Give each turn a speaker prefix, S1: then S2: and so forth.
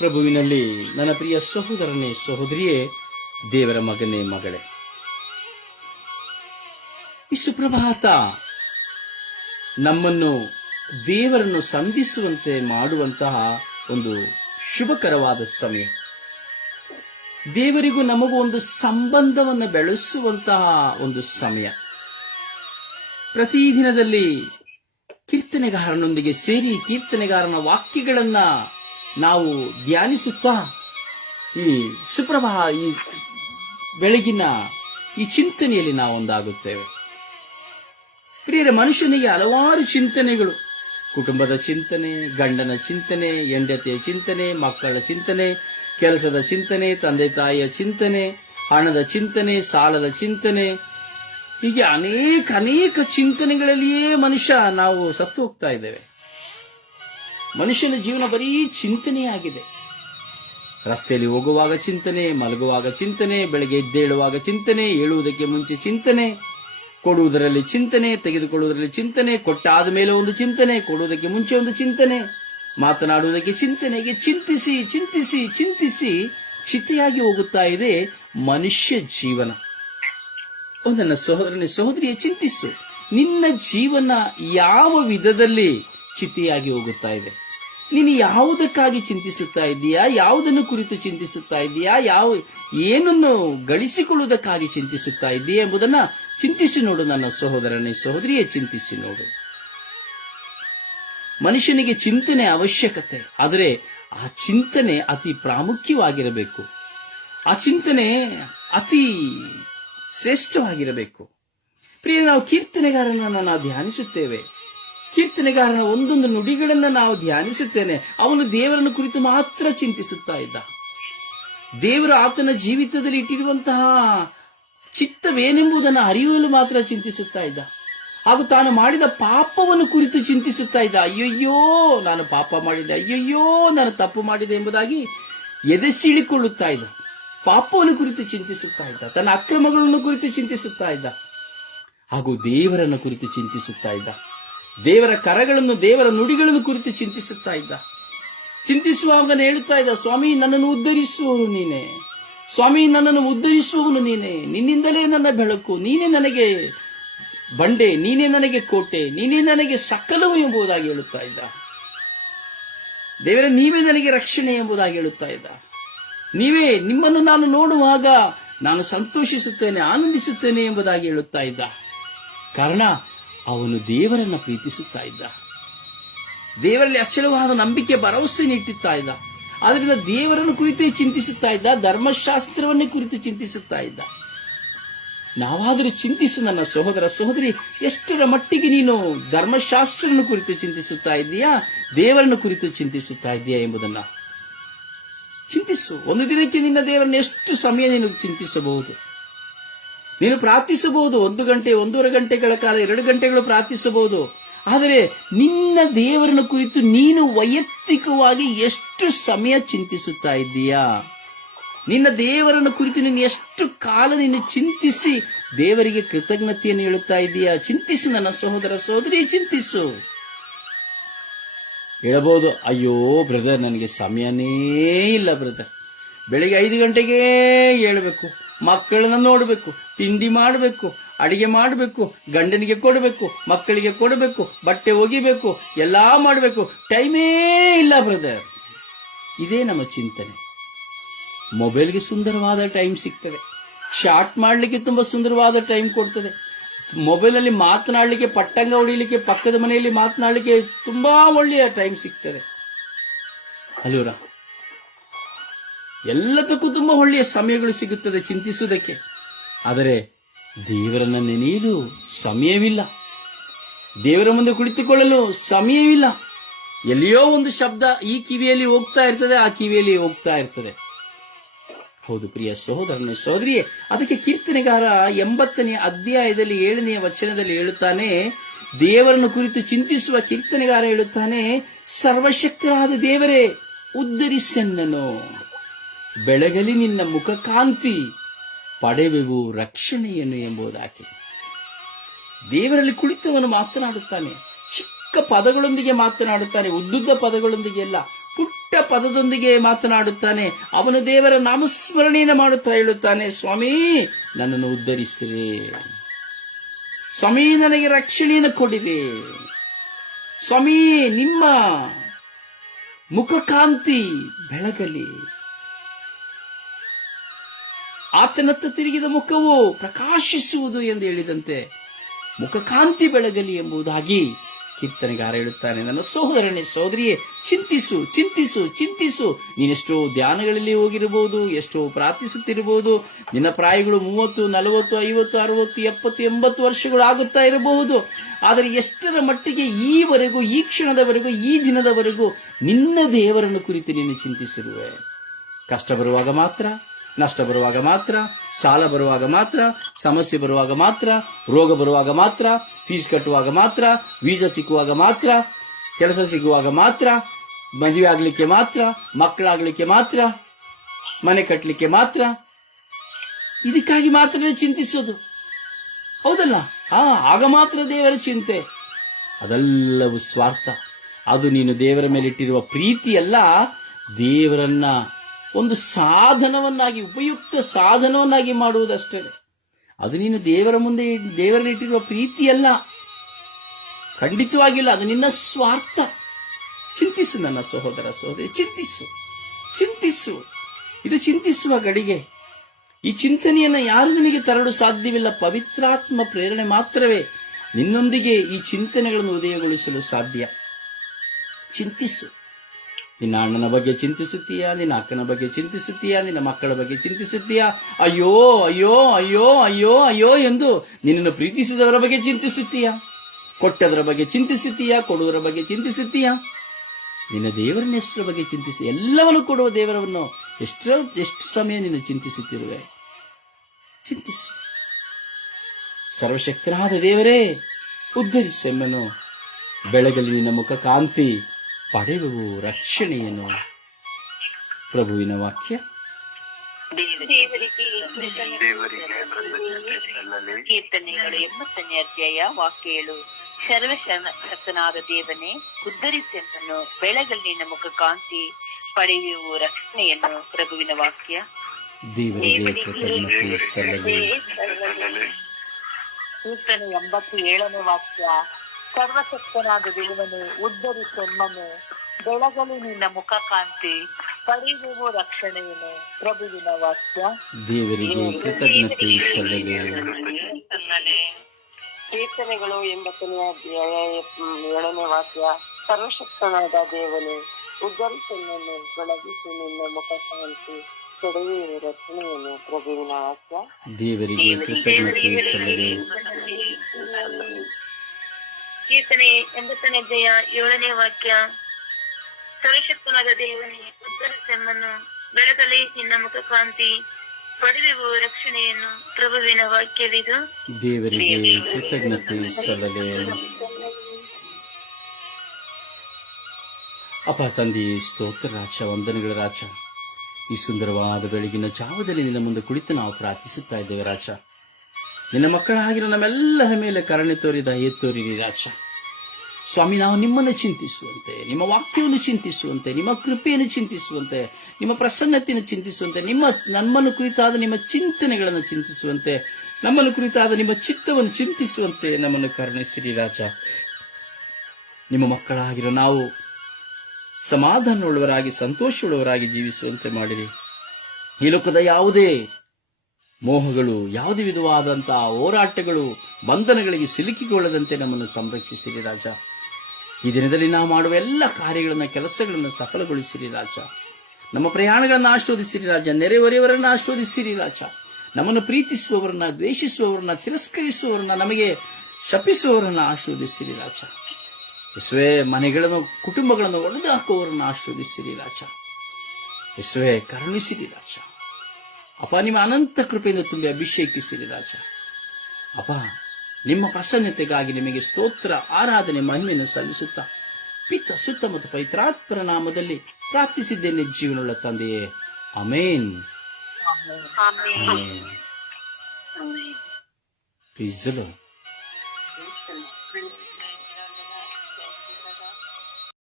S1: ಪ್ರಭುವಿನಲ್ಲಿ ನನ್ನ ಪ್ರಿಯ ಸಹೋದರನೇ ಸಹೋದರಿಯೇ, ದೇವರ ಮಗನೇ ಮಗಳೇ. ಈ ಸುಪ್ರಭಾತ ನಮ್ಮನ್ನು ದೇವರನ್ನು ಸಂಧಿಸುವಂತೆ ಮಾಡುವಂತಹ ಒಂದು ಶುಭಕರವಾದ ಸಮಯ. ದೇವರಿಗೂ ನಮಗೂ ಒಂದು ಸಂಬಂಧವನ್ನು ಬೆಳೆಸುವಂತಹ ಒಂದು ಸಮಯ. ಪ್ರತಿದಿನದಲ್ಲಿ ಕೀರ್ತನೆಗಾರನೊಂದಿಗೆ ಸೇರಿ ಕೀರ್ತನೆಗಾರನ ವಾಕ್ಯಗಳನ್ನ ನಾವು ಧ್ಯಾನಿಸುತ್ತಾ ಈ ಸುಪ್ರಭಾ ಈ ಬೆಳಗಿನ ಈ ಚಿಂತನೆಯಲ್ಲಿ ನಾವು ಒಂದಾಗುತ್ತೇವೆ. ಪ್ರಿಯರ, ಮನುಷ್ಯನಿಗೆ ಹಲವಾರು ಚಿಂತನೆಗಳು. ಕುಟುಂಬದ ಚಿಂತನೆ, ಗಂಡನ ಚಿಂತನೆ, ಹೆಂಡತಿಯ ಚಿಂತನೆ, ಮಕ್ಕಳ ಚಿಂತನೆ, ಕೆಲಸದ ಚಿಂತನೆ, ತಂದೆ ತಾಯಿಯ ಚಿಂತನೆ, ಹಣದ ಚಿಂತನೆ, ಸಾಲದ ಚಿಂತನೆ. ಹೀಗೆ ಅನೇಕ ಅನೇಕ ಚಿಂತನೆಗಳಲ್ಲಿಯೇ ಮನುಷ್ಯ ನಾವು ಸತ್ತು ಹೋಗ್ತಾ ಇದ್ದೇವೆ. ಮನುಷ್ಯನ ಜೀವನ ಬರೀ ಚಿಂತನೆಯಾಗಿದೆ ರಸ್ತೆಯಲ್ಲಿ ಹೋಗುವಾಗ ಚಿಂತನೆ, ಮಲಗುವಾಗ ಚಿಂತನೆ, ಬೆಳಗ್ಗೆ ಎದ್ದೇಳುವಾಗ ಚಿಂತನೆ, ಏಳುವುದಕ್ಕೆ ಮುಂಚೆ ಚಿಂತನೆ, ಕೊಡುವುದರಲ್ಲಿ ಚಿಂತನೆ, ತೆಗೆದುಕೊಳ್ಳುವುದರಲ್ಲಿ ಚಿಂತನೆ, ಕೊಟ್ಟಾದ ಮೇಲೆ ಒಂದು ಚಿಂತನೆ, ಕೊಡುವುದಕ್ಕೆ ಮುಂಚೆ ಒಂದು ಚಿಂತನೆ, ಮಾತನಾಡುವುದಕ್ಕೆ ಚಿಂತನೆಗೆ ಚಿಂತಿಸಿ ಚಿಂತಿಸಿ ಚಿಂತಿಸಿ ಚಿತೆಯಾಗಿ ಹೋಗುತ್ತಾ ಇದೆ ಮನುಷ್ಯ ಜೀವನ. ಒಂದನ್ನು ಸಹೋದರನೇ, ಸಹೋದರಿಯ, ಚಿಂತಿಸು. ನಿನ್ನ ಜೀವನ ಯಾವ ವಿಧದಲ್ಲಿ ಚಿತೆಯಾಗಿ ಹೋಗುತ್ತಾ ಇದೆ. ನೀನು ಯಾವುದಕ್ಕಾಗಿ ಚಿಂತಿಸುತ್ತಾ ಇದ್ದೀಯಾ? ಯಾವುದನ್ನು ಕುರಿತು ಚಿಂತಿಸುತ್ತಾ ಇದ್ದೀಯಾ? ಯಾವ, ಏನನ್ನು ಗಳಿಸಿಕೊಳ್ಳುವುದಕ್ಕಾಗಿ ಚಿಂತಿಸುತ್ತಾ ಇದ್ದೀಯಾ ಎಂಬುದನ್ನ ಚಿಂತಿಸಿ ನೋಡು ನನ್ನ ಸಹೋದರನೇ, ಸಹೋದರಿಯೇ, ಚಿಂತಿಸಿ ನೋಡು. ಮನುಷ್ಯನಿಗೆ ಚಿಂತನೆ ಅವಶ್ಯಕತೆ, ಆದರೆ ಆ ಚಿಂತನೆ ಅತಿ ಪ್ರಾಮುಖ್ಯವಾಗಿರಬೇಕು. ಆ ಚಿಂತನೆ ಅತಿ ಶ್ರೇಷ್ಠವಾಗಿರಬೇಕು. ಪ್ರಿಯ ನಾವು ಕೀರ್ತನೆಗಾರನನ್ನು ನಾವು ಧ್ಯಾನಿಸುತ್ತೇವೆ. ಕೀರ್ತನೆಗಾರನ ಒಂದೊಂದು ನುಡಿಗಳನ್ನು ನಾವು ಧ್ಯಾನಿಸುತ್ತೇನೆ. ಅವನು ದೇವರನ್ನು ಕುರಿತು ಮಾತ್ರ ಚಿಂತಿಸುತ್ತಾ ಇದ್ದ. ದೇವರು ಆತನ ಜೀವಿತದಲ್ಲಿ ಇಟ್ಟಿರುವಂತಹ ಚಿತ್ತವೇನೆಂಬುದನ್ನು ಅರಿಯಲು ಮಾತ್ರ ಚಿಂತಿಸುತ್ತಾ ಇದ್ದ. ಹಾಗೂ ತಾನು ಮಾಡಿದ ಪಾಪವನ್ನು ಕುರಿತು ಚಿಂತಿಸುತ್ತಾ ಇದ್ದ. ಅಯ್ಯಯ್ಯೋ, ನಾನು ಪಾಪ ಮಾಡಿದೆ. ಅಯ್ಯಯ್ಯೋ, ನಾನು ತಪ್ಪು ಮಾಡಿದೆ ಎಂಬುದಾಗಿ ಎದೆಸಿಡಿಕೊಳ್ಳುತ್ತಾ ಇದ್ದ. ಪಾಪವನ್ನು ಕುರಿತು ಚಿಂತಿಸುತ್ತಾ ಇದ್ದ. ತನ್ನ ಅಕ್ರಮಗಳನ್ನು ಕುರಿತು ಚಿಂತಿಸುತ್ತಾ ಇದ್ದ. ಹಾಗೂ ದೇವರನ್ನು ಕುರಿತು ಚಿಂತಿಸುತ್ತಾ ಇದ್ದ. ದೇವರ ಕರಗಳನ್ನು, ದೇವರ ನುಡಿಗಳನ್ನು ಕುರಿತು ಚಿಂತಿಸುತ್ತಾ ಇದ್ದ. ಚಿಂತಿಸುವಾಗ ಹೇಳುತ್ತಾ ಇದ್ದ, ಸ್ವಾಮಿ, ನನ್ನನ್ನು ಉದ್ಧರಿಸುವವನು ನೀನೆ. ಸ್ವಾಮಿ, ನನ್ನನ್ನು ಉದ್ಧರಿಸುವವನು ನೀನೆ. ನಿನ್ನಿಂದಲೇ ನನ್ನ ಬೆಳಕು. ನೀನೇ ನನಗೆ ಬಂಡೆ. ನೀನೇ ನನಗೆ ಕೋಟೆ. ನೀನೇ ನನಗೆ ಸಕಲವು ಎಂಬುದಾಗಿ ಹೇಳುತ್ತಾ ಇದ್ದ. ದೇವರ, ನೀವೇ ನನಗೆ ರಕ್ಷಣೆ ಎಂಬುದಾಗಿ ಹೇಳುತ್ತಾ ಇದ್ದ. ನೀವೇ, ನಿಮ್ಮನ್ನು ನಾನು ನೋಡುವಾಗ ನಾನು ಸಂತೋಷಿಸುತ್ತೇನೆ, ಆನಂದಿಸುತ್ತೇನೆ ಎಂಬುದಾಗಿ ಹೇಳುತ್ತಾ ಇದ್ದ. ಕಾರಣ ಅವನು ದೇವರನ್ನ ಪ್ರೀತಿಸುತ್ತಾ ಇದ್ದ. ದೇವರಲ್ಲಿ ಅಚಲವಾದ ನಂಬಿಕೆ, ಭರವಸೆ ನೀಟ್ಟುತ್ತಾ ಇದ್ದ. ಆದ್ದರಿಂದ ದೇವರನ್ನು ಕುರಿತು ಚಿಂತಿಸುತ್ತಾ ಇದ್ದ, ಧರ್ಮಶಾಸ್ತ್ರವನ್ನೇ ಕುರಿತು ಚಿಂತಿಸುತ್ತಾ ಇದ್ದ. ನಾವಾದರೂ ಚಿಂತಿಸು ನನ್ನ ಸಹೋದರ ಸಹೋದರಿ, ಎಷ್ಟರ ಮಟ್ಟಿಗೆ ನೀನು ಧರ್ಮಶಾಸ್ತ್ರವನ್ನು ಕುರಿತು ಚಿಂತಿಸುತ್ತಾ ಇದ್ದೀಯಾ, ದೇವರನ್ನು ಕುರಿತು ಚಿಂತಿಸುತ್ತಾ ಇದೆಯಾ ಎಂಬುದನ್ನ. ಚಿಂತಿಸು. ಒಂದು ದಿನಕ್ಕೆ ನಿನ್ನ ದೇವರನ್ನು ಎಷ್ಟು ಸಮಯ ನೀನು ಚಿಂತಿಸಬಹುದು? ನೀನು ಪ್ರಾರ್ಥಿಸಬಹುದು. ಒಂದು ಗಂಟೆ, ಒಂದೂವರೆ ಗಂಟೆಗಳ ಕಾಲ, ಎರಡು ಗಂಟೆಗಳು ಪ್ರಾರ್ಥಿಸಬಹುದು. ಆದರೆ ನಿನ್ನ ದೇವರನ್ನು ಕುರಿತು ನೀನು ವೈಯಕ್ತಿಕವಾಗಿ ಎಷ್ಟು ಸಮಯ ಚಿಂತಿಸುತ್ತಾ ಇದ್ದೀಯಾ? ನಿನ್ನ ದೇವರನ್ನು ಕುರಿತು ನೀನು ಎಷ್ಟು ಕಾಲ ನೀನು ಚಿಂತಿಸಿ ದೇವರಿಗೆ ಕೃತಜ್ಞತೆಯನ್ನು ಹೇಳುತ್ತಾ ಇದ್ದೀಯಾ? ಚಿಂತಿಸು ನನ್ನ ಸಹೋದರ ಸಹೋದರಿ, ಚಿಂತಿಸು. ಹೇಳಬಹುದು, ಅಯ್ಯೋ ಬ್ರದರ್, ನನಗೆ ಸಮಯನೇ ಇಲ್ಲ ಬ್ರದರ್. ಬೆಳಿಗ್ಗೆ ಐದು ಗಂಟೆಗೆ ಏಳಬೇಕು ಮಕ್ಕಳನ್ನ ನೋಡಬೇಕು, ತಿಂಡಿ ಮಾಡಬೇಕು, ಅಡಿಗೆ ಮಾಡಬೇಕು, ಗಂಡನಿಗೆ ಕೊಡಬೇಕು, ಮಕ್ಕಳಿಗೆ ಕೊಡಬೇಕು, ಬಟ್ಟೆ ಒಗಿಬೇಕು, ಎಲ್ಲಾ ಮಾಡಬೇಕು. ಟೈಮೇ ಇಲ್ಲ ಬ್ರದರ್ ಇದೇ ನಮ್ಮ ಚಿಂತನೆ. ಮೊಬೈಲ್ಗೆ ಸುಂದರವಾದ ಟೈಮ್ ಸಿಗ್ತದೆ. ಶಾರ್ಟ್ ಮಾಡಲಿಕ್ಕೆ ತುಂಬಾ ಸುಂದರವಾದ ಟೈಮ್ ಕೊಡ್ತದೆ. ಮೊಬೈಲಲ್ಲಿ ಮಾತನಾಡಲಿಕ್ಕೆ, ಪಟ್ಟಂಗ ಹೊಡಿಲಿಕ್ಕೆ, ಪಕ್ಕದ ಮನೆಯಲ್ಲಿ ಮಾತನಾಡಲಿಕ್ಕೆ ತುಂಬಾ ಒಳ್ಳೆಯ ಟೈಮ್ ಸಿಗ್ತದೆ. ಅಲ್ಲೂರ ಎಲ್ಲದಕ್ಕೂ ತುಂಬ ಒಳ್ಳೆಯ ಸಮಯಗಳು ಸಿಗುತ್ತದೆ ಚಿಂತಿಸುವುದಕ್ಕೆ. ಆದರೆ ದೇವರನ್ನ ನೆನೆಯಲು ಸಮಯವಿಲ್ಲ. ದೇವರ ಮುಂದೆ ಕುಳಿತುಕೊಳ್ಳಲು ಸಮಯವಿಲ್ಲ. ಎಲ್ಲಿಯೋ ಒಂದು ಶಬ್ದ ಈ ಕಿವಿಯಲ್ಲಿ ಹೋಗ್ತಾ ಇರ್ತದೆ, ಆ ಕಿವಿಯಲ್ಲಿ ಹೋಗ್ತಾ ಇರ್ತದೆ. ಹೌದು ಪ್ರಿಯ ಸಹೋದರನೇ ಸಹೋದರಿಯೇ, ಅದಕ್ಕೆ ಕೀರ್ತನೆಗಾರ ಎಂಬತ್ತನೇ ಅಧ್ಯಾಯದಲ್ಲಿ ಏಳನೆಯ ವಚನದಲ್ಲಿ ಹೇಳುತ್ತಾನೆ, ದೇವರನ್ನು ಕುರಿತು ಚಿಂತಿಸುವ ಕೀರ್ತನೆಗಾರ ಹೇಳುತ್ತಾನೆ, ಸರ್ವಶಕ್ತರಾದ ದೇವರೇ, ಉದ್ಧರಿಸೆನ್ನನು. ಬೆಳಗಲಿ ನಿನ್ನ ಮುಖಕಾಂತಿ ಪಡೆವೆವು ರಕ್ಷಣೆಯನ್ನು ಎಂಬುದಾಗಿ. ದೇವರಲ್ಲಿ ಕುಳಿತವನು ಮಾತನಾಡುತ್ತಾನೆ, ಚಿಕ್ಕ ಪದಗಳೊಂದಿಗೆ ಮಾತನಾಡುತ್ತಾನೆ, ಉದ್ದುದ್ದ ಪದಗಳೊಂದಿಗೆ ಅಲ್ಲ, ಪುಟ್ಟ ಪದದೊಂದಿಗೆ ಮಾತನಾಡುತ್ತಾನೆ, ಅವನು ದೇವರ ನಾಮಸ್ಮರಣೆಯನ್ನು ಮಾಡುತ್ತಾ ಹೇಳುತ್ತಾನೆ, ಸ್ವಾಮಿ, ನನ್ನನ್ನು ಉದ್ಧರಿಸಿರಿ. ಸ್ವಾಮಿ, ನನಗೆ ರಕ್ಷಣೆಯನ್ನು ಕೊಡಿರಿ. ಸ್ವಾಮಿ, ನಿಮ್ಮ ಮುಖಕಾಂತಿ ಬೆಳಗಲಿ. ಆತನತ್ತ ತಿರುಗಿದ ಮುಖವು ಪ್ರಕಾಶಿಸುವುದು ಎಂದು ಹೇಳಿದಂತೆ ಮುಖಕಾಂತಿ ಬೆಳಗಲಿ ಎಂಬುದಾಗಿ ಕೀರ್ತನೆಗಾರ ಹೇಳುತ್ತಾನೆ. ನನ್ನ ಸಹೋದರನೇ, ಸಹೋದರಿಯೇ, ಚಿಂತಿಸು ಚಿಂತಿಸು ಚಿಂತಿಸು. ನೀನೆಷ್ಟೋ ಧ್ಯಾನಗಳಲ್ಲಿ ಹೋಗಿರಬಹುದು, ಎಷ್ಟೋ ಪ್ರಾರ್ಥಿಸುತ್ತಿರಬಹುದು. ನಿನ್ನ ಪ್ರಾಯಗಳು ಮೂವತ್ತು, ನಲವತ್ತು, ಐವತ್ತು, ಅರವತ್ತು, ಎಪ್ಪತ್ತು, ಎಂಬತ್ತು ವರ್ಷಗಳು ಆಗುತ್ತಾ ಇರಬಹುದು. ಆದರೆ ಎಷ್ಟರ ಮಟ್ಟಿಗೆ ಈವರೆಗೂ, ಈ ಕ್ಷಣದವರೆಗೂ, ಈ ದಿನದವರೆಗೂ ನಿನ್ನ ದೇವರನ್ನು ಕುರಿತು ನೀನು ಚಿಂತಿಸಿರುವೆ. ಕಷ್ಟ ಬರುವಾಗ ಮಾತ್ರ ನಷ್ಟ ಬರುವಾಗ ಮಾತ್ರ, ಸಾಲ ಬರುವಾಗ ಮಾತ್ರ, ಸಮಸ್ಯೆ ಬರುವಾಗ ಮಾತ್ರ, ರೋಗ ಬರುವಾಗ ಮಾತ್ರ, ಫೀಸ್ ಕಟ್ಟುವಾಗ ಮಾತ್ರ, ವೀಸಾ ಸಿಕ್ಕುವಾಗ ಮಾತ್ರ, ಕೆಲಸ ಸಿಗುವಾಗ ಮಾತ್ರ, ಮದುವೆ ಆಗಲಿಕ್ಕೆ ಮಾತ್ರ, ಮಕ್ಕಳಾಗಲಿಕ್ಕೆ ಮಾತ್ರ, ಮನೆ ಕಟ್ಟಲಿಕ್ಕೆ ಮಾತ್ರ. ಇದಕ್ಕಾಗಿ ಮಾತ್ರ ಚಿಂತಿಸೋದು. ಹೌದಲ್ಲ? ಆ, ಆಗ ಮಾತ್ರ ದೇವರ ಚಿಂತೆ. ಅದೆಲ್ಲವೂ ಸ್ವಾರ್ಥ. ಅದು ನೀನು ದೇವರ ಮೇಲೆ ಇಟ್ಟಿರುವ ಪ್ರೀತಿಯಲ್ಲ, ದೇವರನ್ನ ಒಂದು ಸಾಧನವನ್ನಾಗಿ, ಉಪಯುಕ್ತ ಸಾಧನವನ್ನಾಗಿ ಮಾಡುವುದಷ್ಟೇ. ಅದು ನೀನು ದೇವರ ಮುಂದೆ ದೇವರಲ್ಲಿ ಇಟ್ಟಿರುವ ಪ್ರೀತಿಯಲ್ಲ. ಖಂಡಿತವಾಗಿಲ್ಲ, ಅದು ನಿನ್ನ ಸ್ವಾರ್ಥ. ಚಿಂತಿಸು ನನ್ನ ಸಹೋದರ ಸಹೋದರಿ, ಚಿಂತಿಸು ಚಿಂತಿಸು. ಇದು ಚಿಂತಿಸುವ ಗಡಿಗೆ. ಈ ಚಿಂತನೆಯನ್ನು ಯಾರು ನಿನಗೆ ತರಲು ಸಾಧ್ಯವಿಲ್ಲ, ಪವಿತ್ರಾತ್ಮ ಪ್ರೇರಣೆ ಮಾತ್ರವೇ. ನಿನ್ನೊಂದಿಗೆ ಈ ಚಿಂತನೆಗಳನ್ನು ಉದಯಗೊಳಿಸಲು ಸಾಧ್ಯ. ಚಿಂತಿಸು. ನಿನ್ನ ಅಣ್ಣನ ಬಗ್ಗೆ ಚಿಂತಿಸುತ್ತೀಯಾ? ನಿನ್ನ ಅಕ್ಕನ ಬಗ್ಗೆ ಚಿಂತಿಸುತ್ತೀಯಾ? ನಿನ್ನ ಮಕ್ಕಳ ಬಗ್ಗೆ ಚಿಂತಿಸುತ್ತೀಯಾ? ಅಯ್ಯೋ ಅಯ್ಯೋ ಅಯ್ಯೋ ಅಯ್ಯೋ ಅಯ್ಯೋ ಎಂದು ನಿನ್ನನ್ನು ಪ್ರೀತಿಸಿದವರ ಬಗ್ಗೆ ಚಿಂತಿಸುತ್ತೀಯಾ? ಕೊಟ್ಟದರ ಬಗ್ಗೆ ಚಿಂತಿಸುತ್ತೀಯಾ? ಕೊಡುವುದರ ಬಗ್ಗೆ ಚಿಂತಿಸುತ್ತೀಯಾ? ನಿನ್ನ ದೇವರನ್ನ ಎಷ್ಟರ ಬಗ್ಗೆ ಚಿಂತಿಸಿ, ಎಲ್ಲವನ್ನು ಕೊಡುವ ದೇವರವನ್ನು ಎಷ್ಟರ, ಎಷ್ಟು ಸಮಯ ನಿನ್ನ ಚಿಂತಿಸುತ್ತಿರುವೆ? ಚಿಂತಿಸು. ಸರ್ವಶಕ್ತನಾದ ದೇವರೇ ಉದ್ಧರಿಸೆಮ್ಮನು ಬೆಳಗಲಿ ನಿನ್ನ ಮುಖ ಕಾಂತಿ ಪಡೆಯುವು ರಕ್ಷಣೆಯನ್ನು. ಪ್ರಭುವಿನ ವಾಕ್ಯ.
S2: ಕೀರ್ತನೆಗಳು ಎಂಬತ್ತನೇ ಅಧ್ಯಾಯ ವಾಕ್ಯ ಏಳು ಸರ್ವಶಕ್ತನಾದ ದೇವನೇ ಉದ್ಧರಿಸನ್ನು ಬೆಳಗಲ್ಲಿನ ಮುಖ ಕಾಂತಿ ಪಡೆಯುವ ರಕ್ಷಣೆಯನ್ನು. ಪ್ರಭುವಿನ ವಾಕ್ಯ. ಕೀರ್ತನೆ ಎಂಬತ್ತು ಏಳನೇ ವಾಕ್ಯ. ಸರ್ವಶಕ್ತನಾದ ದೇವನೇ ಉದ್ಧರಿಸೆಮ್ಮನು ಬೆಳಗಲು ನಿನ್ನ ಮುಖ ಕಾಂತಿ ಪಡೆಯುವ ರಕ್ಷಣೆಯನ್ನು. ಪ್ರಭುವಿನ ವಾಕ್ಯ.
S1: ದೇವರಿಗೆ ಕೃತಜ್ಞತೆ
S2: ಕೀರ್ತನೆಗಳು ಎಂಬತ್ತನೇ ಅಧ್ಯಾಯ ಹ್ಮ್, ಏಳನೇ ವಾಕ್ಯ. ಸರ್ವಶಕ್ತನಾದ ದೇವನೇ ಉದ್ಧರಿಸನ್ನು ಬೆಳಗಿಸಿ ನಿನ್ನ ಮುಖ ಕಾಂತಿ ಪಡೆಯುವ ರಕ್ಷಣೆಯನ್ನು. ಪ್ರಭುವಿನ ವಾಕ್ಯ.
S1: ದೇವರಿಗೆ ಕೃತಜ್ಞತೆ ಸಲ್ಲಲಿ
S2: ಕೀರ್ತನೆ ಎಂಬತ್ತನೇ ಅಧ್ಯಾಯ ಏಳನೇ ವಾಕ್ಯ. ಸರ್ವಶಕ್ತನಾದ ದೇವನೇ ಉದ್ಧರಿಸೆಮ್ಮನ್ನು ಬೆಳಗಲಿ ನಿನ್ನ ಮುಖ ಕಾಂತಿ ಪಡೆಯುವ ರಕ್ಷಣೆಯನ್ನು ಪ್ರಭುವಿನ ವಾಕ್ಯವಿದು.
S1: ದೇವರಿಗೆ ಕೃತಜ್ಞತೆ ಸಲ್ಲದೆ ಅಪ್ಪ ತಂದೆಯೇ ಸ್ತೋತ್ರ ರಾಜ ವಂದನೆಗಳ ರಾಜ. ಈ ಸುಂದರವಾದ ಬೆಳಗಿನ ಜಾವದಲ್ಲಿ ನಿನ್ನ ಮುಂದೆ ಕುಳಿತು ನಾವು ಪ್ರಾರ್ಥಿಸುತ್ತಾ ಇದ್ದೇವೆ ರಾಜ. ನಿನ್ನ ಮಕ್ಕಳಾಗಿರೋ ನಮ್ಮೆಲ್ಲರ ಮೇಲೆ ಕರುಣೆ ತೋರಿದ ಎತ್ತೋರಿರಿ ರಾಜ. ಸ್ವಾಮಿ, ನಾವು ನಿಮ್ಮನ್ನು ಚಿಂತಿಸುವಂತೆ, ನಿಮ್ಮ ವಾಕ್ಯವನ್ನು ಚಿಂತಿಸುವಂತೆ, ನಿಮ್ಮ ಕೃಪೆಯನ್ನು ಚಿಂತಿಸುವಂತೆ, ನಿಮ್ಮ ಪ್ರಸನ್ನತೆಯನ್ನು ಚಿಂತಿಸುವಂತೆ, ನಿಮ್ಮ ನಮ್ಮನ್ನು ಕುರಿತಾದ ನಿಮ್ಮ ಚಿಂತನೆಗಳನ್ನು ಚಿಂತಿಸುವಂತೆ, ನಮ್ಮನ್ನು ಕುರಿತಾದ ನಿಮ್ಮ ಚಿತ್ತವನ್ನು ಚಿಂತಿಸುವಂತೆ ನಮ್ಮನ್ನು ಕರುಣಿಸಿರಿ ರಾಜ. ನಿಮ್ಮ ಮಕ್ಕಳಾಗಿರೋ ನಾವು ಸಮಾಧಾನವುಳ್ಳವರಾಗಿ, ಸಂತೋಷವುಳ್ಳವರಾಗಿ ಜೀವಿಸುವಂತೆ ಮಾಡಿರಿ. ಈ ಲೋಕದ ಯಾವುದೇ ಮೋಹಗಳು, ಯಾವುದೇ ವಿಧವಾದಂತಹ ಹೋರಾಟಗಳು, ಬಂಧನಗಳಿಗೆ ಸಿಲುಕಿಕೊಳ್ಳದಂತೆ ನಮ್ಮನ್ನು ಸಂರಕ್ಷಿಸಿರಿ ರಾಜ. ಈ ದಿನದಲ್ಲಿ ನಾವು ಮಾಡುವ ಎಲ್ಲ ಕಾರ್ಯಗಳನ್ನು, ಕೆಲಸಗಳನ್ನು ಸಫಲಗೊಳಿಸಿರಿ ರಾಜ. ನಮ್ಮ ಪ್ರಯಾಣಗಳನ್ನು ಆಶೀರ್ವದಿಸಿರಿ ರಾಜ. ನೆರೆಹೊರೆಯವರನ್ನು ಆಶೀರ್ವದಿಸಿರಿ ರಾಜ. ನಮ್ಮನ್ನು ಪ್ರೀತಿಸುವವರನ್ನ, ದ್ವೇಷಿಸುವವರನ್ನ, ತಿರಸ್ಕರಿಸುವವರನ್ನ, ನಮಗೆ ಶಪಿಸುವವರನ್ನ ಆಶೀರ್ವದಿಸಿರಿ ರಾಜ. ಯಸ್ವೇ, ಮನೆಗಳನ್ನು, ಕುಟುಂಬಗಳನ್ನು ಒಡೆದು ಹಾಕುವವರನ್ನು ಆಶೀರ್ವದಿಸಿರಿ ರಾಜ. ಯಸ್ವೇ, ಕರುಣಿಸಿರಿ ರಾಜ. ಅಪ್ಪ, ನಿಮ್ಮ ಅನಂತ ಕೃಪೆಯಿಂದ ತುಂಬಿ ಅಭಿಷೇಕಿಸಿರಿ ರಾಜ. ಅಪ್ಪ ನಿಮ್ಮ ಪ್ರಸನ್ನತೆಗಾಗಿ ನಿಮಗೆ ಸ್ತೋತ್ರ ಆರಾಧನೆ ಮಹಿಮೆಯನ್ನು ಸಲ್ಲಿಸುತ್ತಾ ಪಿತ್ತ ಸುತ್ತ ಮತ್ತು ಪವಿತ್ರಾತ್ಮರ ನಾಮದಲ್ಲಿ ಪ್ರಾರ್ಥಿಸಿದ್ದೇನೆ ಜೀವನವುಳ್ಳ ತಂದೆಯೇ ಅಮೇನ್. ಅಮೇನ್.